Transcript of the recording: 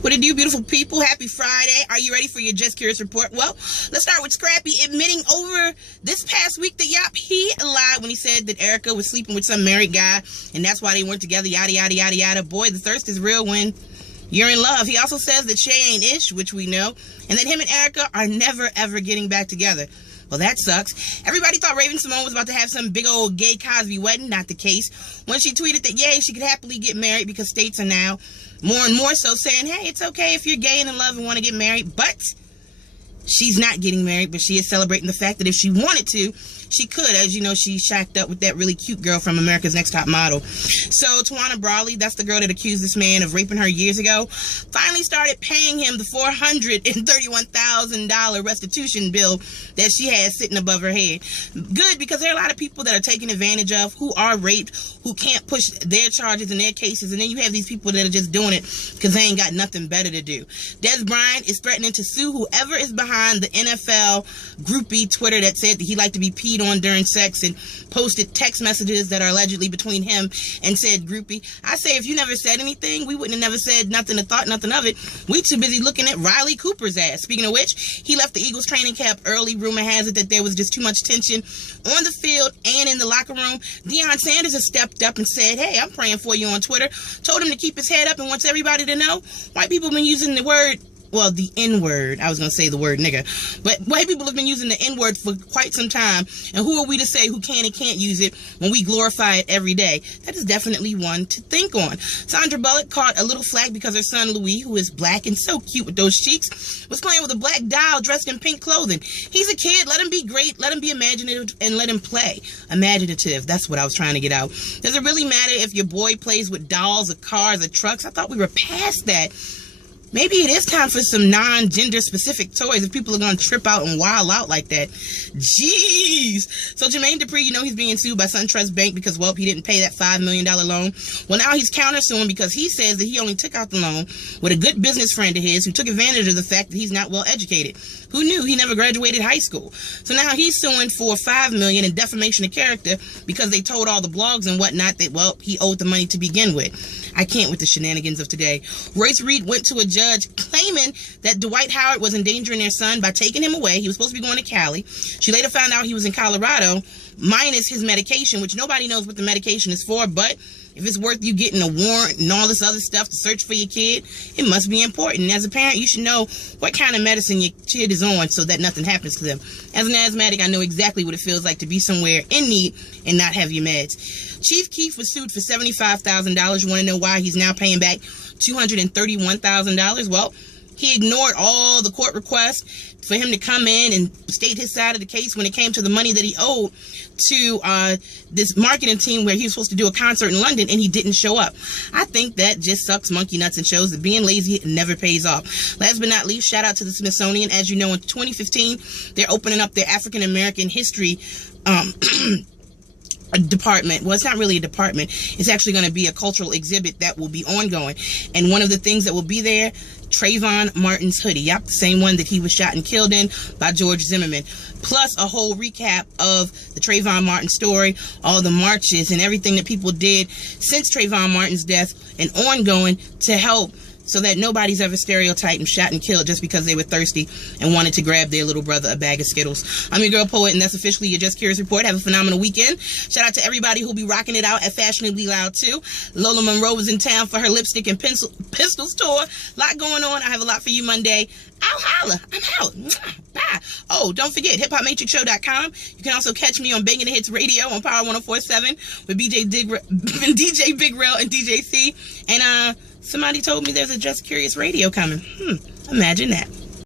What it do, beautiful people? Happy Friday. Are you ready for your Just Curious report? Well, let's start with Scrappy admitting over this past week that, he lied when he said that Erica was sleeping with some married guy, and that's why they weren't together, yada, yada, yada, yada. Boy, the thirst is real when you're in love. He also says that Shay ain't ish, which we know, and that him and Erica are never, ever getting back together. Well, that sucks. Everybody thought Raven-Symoné was about to have some big old gay Cosby wedding. Not the case. When she tweeted that, she could happily get married because states are now more and more so saying, hey, it's okay if you're gay and in love and want to get married. But she's not getting married, but she is celebrating the fact that if she wanted to, she could. As you know, she shacked up with that really cute girl from America's Next Top Model. So Tawana Brawley, that's the girl that accused this man of raping her years ago, finally started paying him the $431,000 restitution bill that she had sitting above her head. Good, because there are a lot of people that are taken advantage of, who are raped, who can't push their charges in their cases, and then you have these people that are just doing it because they ain't got nothing better to do. Des Bryant is threatening to sue whoever is behind the NFL groupie Twitter that said that he liked to be peed on during sex and posted text messages that are allegedly between him and said groupie. I say, if you never said anything, we wouldn't have never said nothing or thought nothing of it. We too busy looking at Riley Cooper's ass. Speaking of which, he left the Eagles training camp early. Rumor has it that there was just too much tension on the field and in the locker room. Deion Sanders has stepped up and said, hey, I'm praying for you on Twitter. Told him to keep his head up and wants everybody to know white people have been using the word, well, the N-word. I was going to say the word nigga. But white people have been using the N-word for quite some time. And who are we to say who can and can't use it when we glorify it every day? That is definitely one to think on. Sandra Bullock caught a little flack because her son Louis, who is black and so cute with those cheeks, was playing with a black doll dressed in pink clothing. He's a kid. Let him be great. Let him be imaginative and let him play. Imaginative. That's what I was trying to get out. Does it really matter if your boy plays with dolls or cars or trucks? I thought we were past that. Maybe it is time for some non-gender specific toys if people are going to trip out and wild out like that. Jeez. So Jermaine Dupri, he's being sued by SunTrust Bank because, he didn't pay that $5 million loan. Well, now he's countersuing because he says that he only took out the loan with a good business friend of his who took advantage of the fact that he's not well educated. Who knew? He never graduated high school. So now he's suing for $5 million in defamation of character because they told all the blogs and whatnot that, he owed the money to begin with. I can't with the shenanigans of today. Royce Reed went to a judge claiming that Dwight Howard was endangering their son by taking him away. He was supposed to be going to Cali. She later found out he was in Colorado, minus his medication, which nobody knows what the medication is for, but if it's worth you getting a warrant and all this other stuff to search for your kid, it must be important. And as a parent, you should know what kind of medicine your kid is on so that nothing happens to them. As an asthmatic, I know exactly what it feels like to be somewhere in need and not have your meds. Chief Keef was sued for $75,000. You want to know why he's now paying back $231,000? Well, he ignored all the court requests for him to come in and state his side of the case when it came to the money that he owed to this marketing team where he was supposed to do a concert in London, and he didn't show up. I think that just sucks monkey nuts and shows that being lazy never pays off. Last but not least, shout out to the Smithsonian. As you know, in 2015, they're opening up their African American history a department. Well, it's not really a department. It's actually going to be a cultural exhibit that will be ongoing. And one of the things that will be there, Trayvon Martin's hoodie. Yep, the same one that he was shot and killed in by George Zimmerman. Plus a whole recap of the Trayvon Martin story, all the marches and everything that people did since Trayvon Martin's death and ongoing to help so that nobody's ever stereotyped and shot and killed just because they were thirsty and wanted to grab their little brother a bag of Skittles. I'm your girl Poet, and that's officially your Just Curious report. Have a phenomenal weekend. Shout out to everybody who'll be rocking it out at Fashionably Loud too. Lola Monroe was in town for her lipstick and pistols tour. A lot going on. I have a lot for you Monday. I'll holla. I'm out. Bye. Oh, don't forget, hiphopmatrixshow.com. You can also catch me on Banging the Hits Radio on Power 104.7 with DJ Big Rail and DJ C. And somebody told me there's a Just Curious radio coming. Imagine that.